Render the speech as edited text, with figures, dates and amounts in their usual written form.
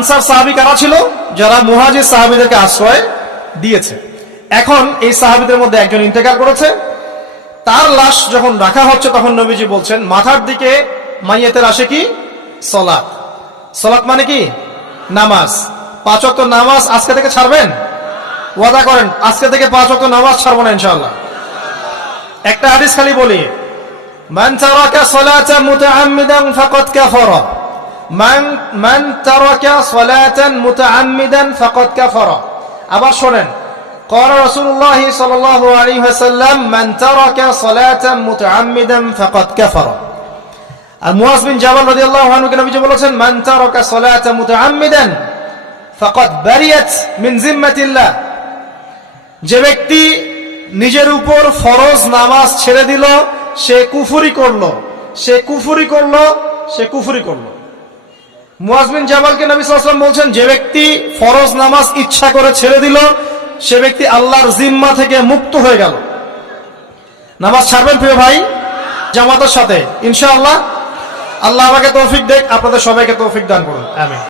Answer সাহাবী কারা ছিল? যারা মুহাজির সাহাবীদেরকে আশ্রয় দিয়েছে। এখন এই সাহাবীদের মধ্যে একজন ইন্তেকাল করেছে, তার লাশ যখন রাখা হচ্ছে তখন নবীজি বলছেন মাথার দিকে মাইয়াতের আসে কি? সালাত। সালাত মানে কি? নামাজ। 5 ওয়াক্ত নামাজ আজকে থেকে ছাড়বেন? ওয়াদা করেন আজকে থেকে 5 ওয়াক্ত নামাজ ছাড়বো না ইনশাআল্লাহ। একটা হাদিস খালি বলি, মান তারাকা সালাতান মুতাআম্মিদান ফাকাদ কাফারা, মান তারাকা সালাতান মুতাআম্মিদান ফাকাদ কাফারা। আবার শুনেন, قال رسول الله صلى الله عليه وسلم من ترك صلاة متعمدا فقد كفر। আর মুআজ বিন জাবাল রাদিয়াল্লাহু আনহু কে নবীজি বলেছেন মান তারাকা সালাতা মুতাআম্মিদান ফাকাদ বারিয়াত মিন জিম্মাতিল্লাহ। যে ব্যক্তি নিজের উপর ফরজ নামাজ ছেড়ে দিল সে কুফরি করলো, সে কুফরি করলো, সে কুফরি করলো। মুআজ বিন জাবালকে নবী সাল্লাল্লাহু আলাইহি ওয়াসাল্লাম বলছেন যে ব্যক্তি ফরজ নামাজ ইচ্ছা করে ছেড়ে দিল সে ব্যক্তি আল্লাহর জিম্মা থেকে মুক্ত হয়ে গেল। নামাজ ছাড়বেন প্রিয় ভাই জামাতের সাথে ইনশাআল্লাহ। আল্লাহ আমাকে তৌফিক দেখ, আপনাদের সবাইকে তৌফিক দান করুন, আমিন।